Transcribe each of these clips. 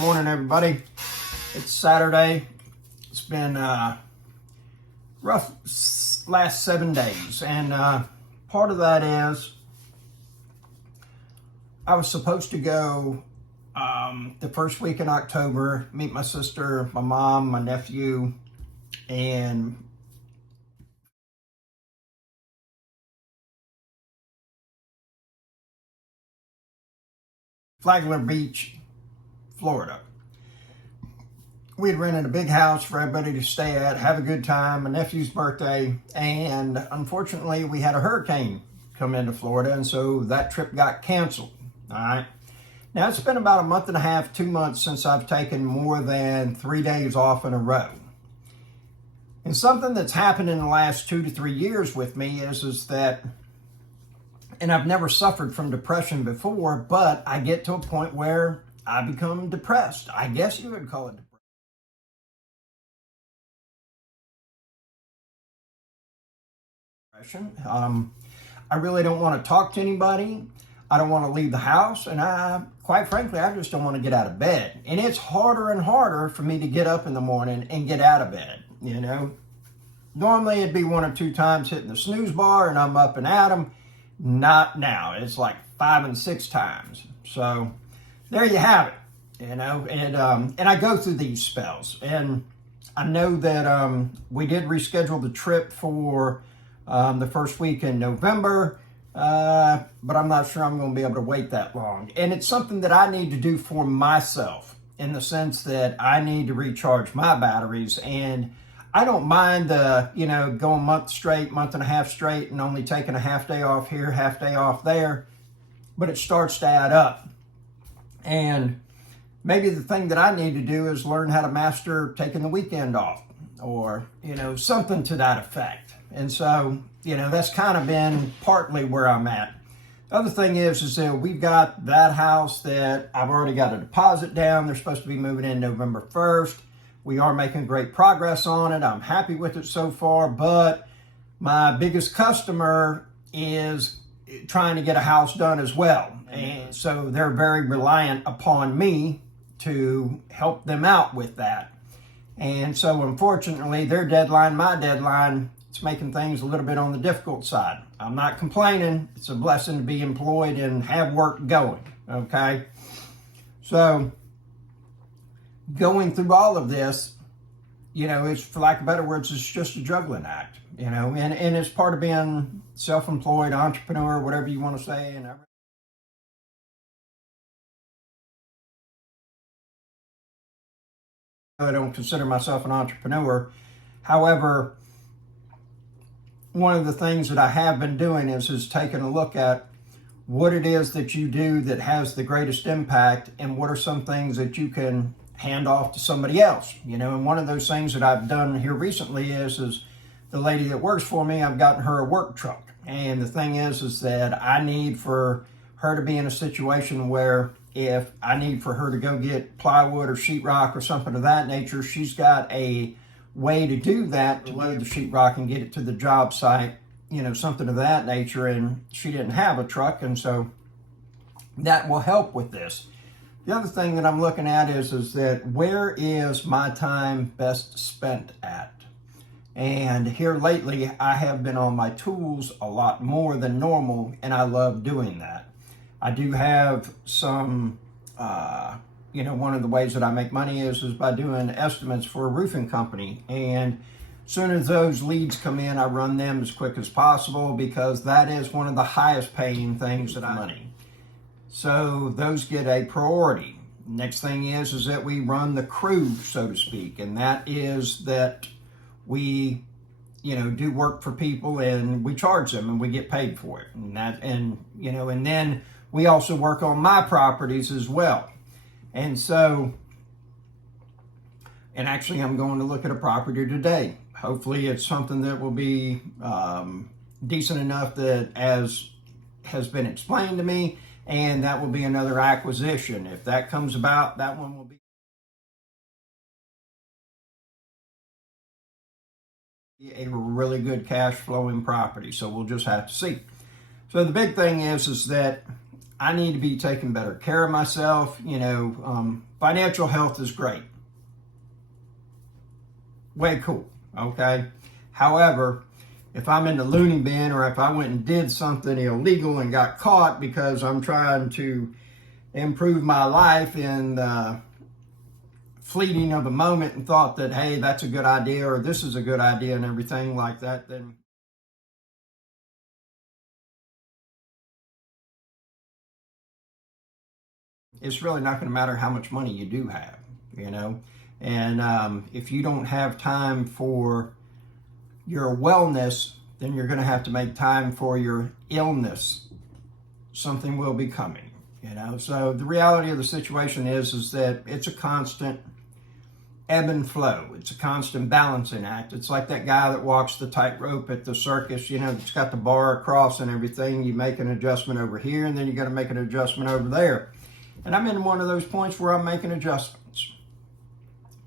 morning, everybody. It's Saturday. It's been rough last 7 days, and part of that is I was supposed to go the first week in October, meet my sister, my mom, my nephew, and Flagler Beach, Florida. We had rented a big house for everybody to stay at, have a good time, my nephew's birthday, and unfortunately we had a hurricane come into Florida, and so that trip got canceled. All right. Now it's been about a month and a half, 2 months since I've taken more than 3 days off in a row. And something that's happened in the last 2 to 3 years with me is that, and I've never suffered from depression before, but I get to a point where I become depressed. I guess you would call it depression. I really don't want to talk to anybody. I don't want to leave the house. And quite frankly, I just don't want to get out of bed. And it's harder and harder for me to get up in the morning and get out of bed, you know. Normally it'd be 1 or 2 times hitting the snooze bar and I'm up and at 'em. Not now. It's like 5 and 6 times. So there you have it, you know. And I go through these spells. And I know that we did reschedule the trip for the first week in November, but I'm not sure I'm going to be able to wait that long. And it's something that I need to do for myself, in the sense that I need to recharge my batteries. And I don't mind going month and a half straight and only taking a half day off here, half day off there, but it starts to add up. And maybe the thing that I need to do is learn how to master taking the weekend off, or, something to that effect. And so, that's kind of been partly where I'm at. The other thing is that we've got that house that I've already got a deposit down. They're supposed to be moving in November 1st. We are making great progress on it. I'm happy with it so far, but my biggest customer is trying to get a house done as well. And so they're very reliant upon me to help them out with that. And so unfortunately, their deadline, my deadline, it's making things a little bit on the difficult side. I'm not complaining. It's a blessing to be employed and have work going, okay? So going through all of this, it's, for lack of better words, it's just a juggling act, and it's part of being self-employed, entrepreneur, whatever you want to say. And I don't consider myself an entrepreneur. However, one of the things that I have been doing is taking a look at what it is that you do that has the greatest impact, and what are some things that you can hand off to somebody else. And one of those things that I've done here recently is the lady that works for me, I've gotten her a work truck. And the thing is that I need for her to be in a situation where if I need for her to go get plywood or sheetrock or something of that nature, she's got a way to do that, to load the sheetrock and get it to the job site, something of that nature. And she didn't have a truck, and so that will help with this. The other thing that I'm looking at is that where is my time best spent at? And here lately, I have been on my tools a lot more than normal, and I love doing that. I do have some, one of the ways that I make money is by doing estimates for a roofing company. And as soon as those leads come in, I run them as quick as possible, because that is one of the highest paying things that I money. So those get a priority. Next thing is that we run the crew, so to speak, and that is that we, do work for people and we charge them and we get paid for it. And then we also work on my properties as well. And so, and actually I'm going to look at a property today. Hopefully it's something that will be decent enough that, as has been explained to me, and that will be another acquisition. If that comes about, that one will be a really good cash flowing property. So we'll just have to see. So the big thing is that I need to be taking better care of myself. Financial health is great. Way cool, okay? However, if I'm in the loony bin, or if I went and did something illegal and got caught because I'm trying to improve my life in the fleeting of a moment and thought that, hey, that's a good idea, or this is a good idea and everything like that, then it's really not going to matter how much money you do have, And if you don't have time for your wellness, then you're going to have to make time for your illness. Something will be coming, So the reality of the situation is that it's a constant ebb and flow. It's a constant balancing act. It's like that guy that walks the tightrope at the circus, that's got the bar across and everything. You make an adjustment over here, and then you got to make an adjustment over there. And I'm in one of those points where I'm making adjustments.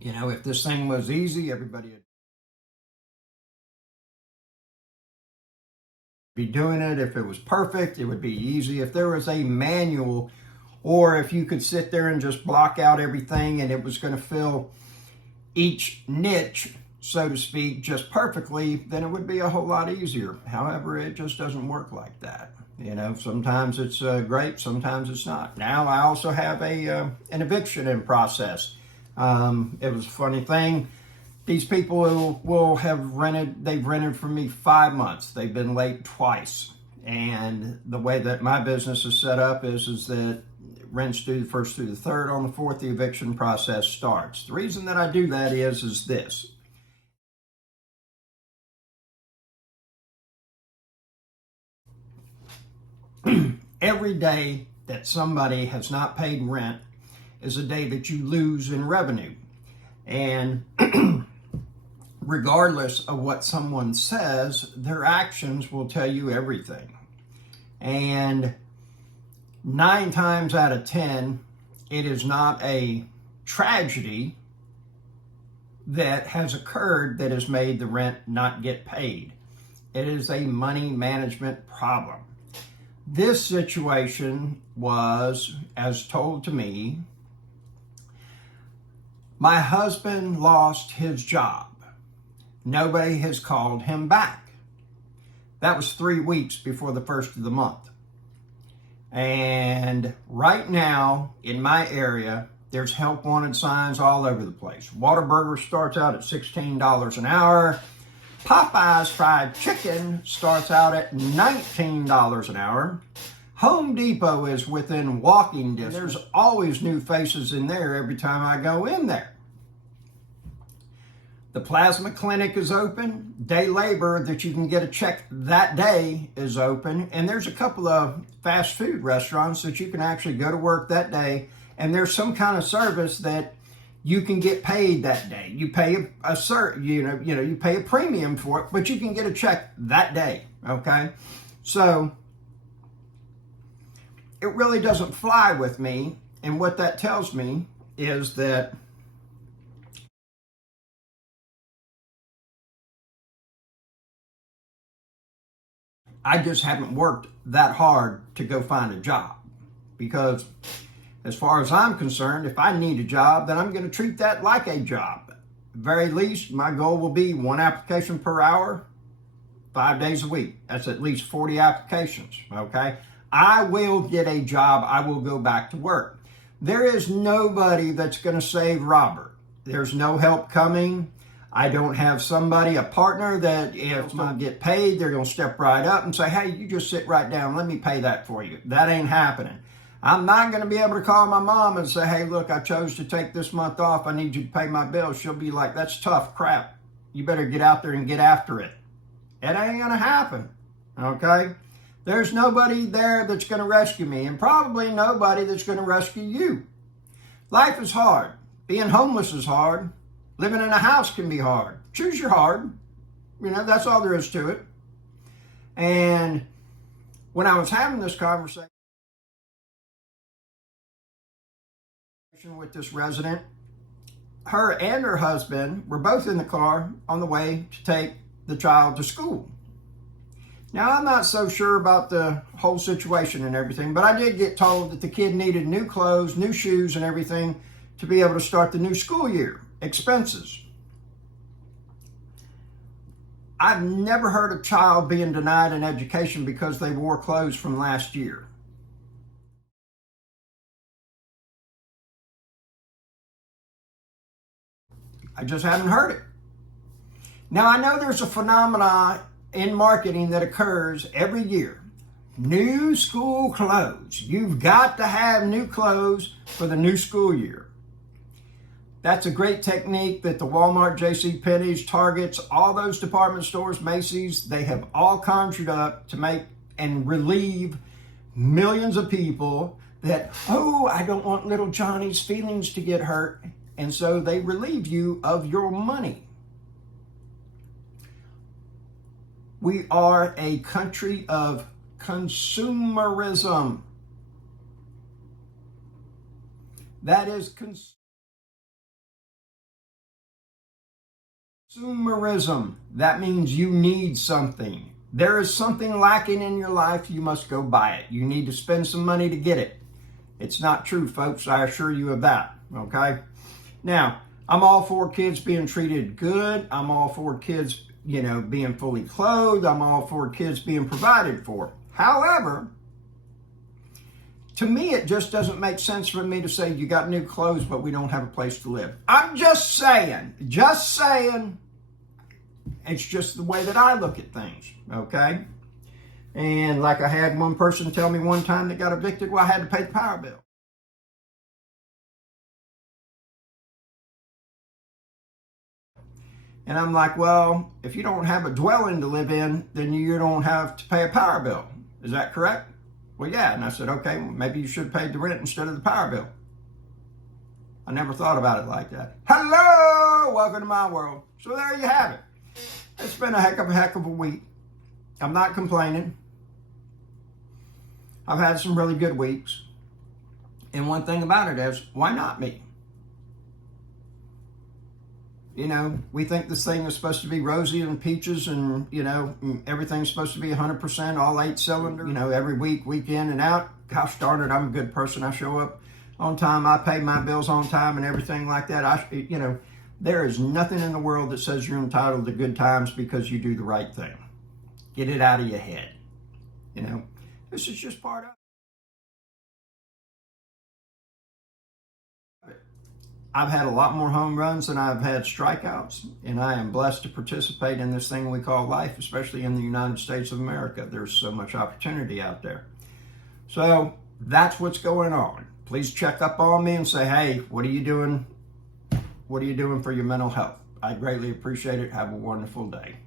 If this thing was easy, everybody would be doing it. If it was perfect, it would be easy. If there was a manual, or if you could sit there and just block out everything and it was going to fill each niche, so to speak, just perfectly, then it would be a whole lot easier. However, it just doesn't work like that. Sometimes it's great, sometimes it's not. Now I also have an eviction in process. It was a funny thing. These people will have they've rented from me 5 months. They've been late twice. And the way that my business is set up is that rents due the first through the third. On the fourth, the eviction process starts. The reason that I do that is this. Every day that somebody has not paid rent is a day that you lose in revenue. And regardless of what someone says, their actions will tell you everything. And 9 times out of 10, it is not a tragedy that has occurred that has made the rent not get paid. It is a money management problem. This situation was, as told to me, my husband lost his job. Nobody has called him back. That was 3 weeks before the first of the month. And right now, in my area, there's help wanted signs all over the place. Whataburger starts out at $16 an hour. Popeye's fried chicken starts out at $19 an hour. Home Depot is within walking distance. There's always new faces in there every time I go in there. The plasma clinic is open. Day labor that you can get a check that day is open. And there's a couple of fast food restaurants that you can actually go to work that day. And there's some kind of service that you can get paid that day. You pay you pay a premium for it, but you can get a check that day. Okay, so it really doesn't fly with me. And what that tells me is that I just haven't worked that hard to go find a job. Because as far as I'm concerned, if I need a job, then I'm going to treat that like a job. At the very least, my goal will be 1 application per hour, 5 days a week. That's at least 40 applications, okay? I will get a job. I will go back to work. There is nobody that's going to save Robert. There's no help coming. I don't have somebody, a partner, that if I get paid, they're going to step right up and say, hey, you just sit right down. Let me pay that for you. That ain't happening. I'm not going to be able to call my mom and say, hey, look, I chose to take this month off. I need you to pay my bills. She'll be like, that's tough crap. You better get out there and get after it. It ain't going to happen, okay? There's nobody there that's going to rescue me, and probably nobody that's going to rescue you. Life is hard. Being homeless is hard. Living in a house can be hard. Choose your hard. That's all there is to it. And when I was having this conversation with this resident, her and her husband were both in the car on the way to take the child to school. Now, I'm not so sure about the whole situation and everything, but I did get told that the kid needed new clothes, new shoes, and everything to be able to start the new school year. Expenses. I've never heard a child being denied an education because they wore clothes from last year. I just haven't heard it. Now, I know there's a phenomenon in marketing that occurs every year. New school clothes. You've got to have new clothes for the new school year. That's a great technique that the Walmart, JCPenney's, Targets, all those department stores, Macy's, they have all conjured up to make and relieve millions of people that, oh, I don't want little Johnny's feelings to get hurt. And so they relieve you of your money. We are a country of consumerism. That is consumerism. That means you need something. There is something lacking in your life, you must go buy it. You need to spend some money to get it. It's not true, folks. I assure you of that, okay? Now, I'm all for kids being treated good. I'm all for kids, being fully clothed. I'm all for kids being provided for. However, to me, it just doesn't make sense for me to say you got new clothes, but we don't have a place to live. I'm just saying. It's just the way that I look at things, okay? And like I had one person tell me one time that got evicted, well, I had to pay the power bill. And I'm like, well, if you don't have a dwelling to live in, then you don't have to pay a power bill. Is that correct? Well, yeah. And I said, okay, well, maybe you should pay the rent instead of the power bill. I never thought about it like that. Hello, welcome to my world. So there you have it. It's been a heck of a week. I'm not complaining. I've had some really good weeks. And one thing about it is, why not me? We think this thing is supposed to be rosy and peaches and, everything's supposed to be 100%, all 8 cylinder, every week, week in and out. Gosh darn it, I'm a good person. I show up on time. I pay my bills on time and everything like that. There is nothing in the world that says you're entitled to good times because you do the right thing. Get it out of your head. This is just part of it. I've had a lot more home runs than I've had strikeouts, and I am blessed to participate in this thing we call life, especially in the United States of America. There's so much opportunity out there. So that's what's going on. Please check up on me and say, hey, what are you doing? What are you doing for your mental health? I greatly appreciate it. Have a wonderful day.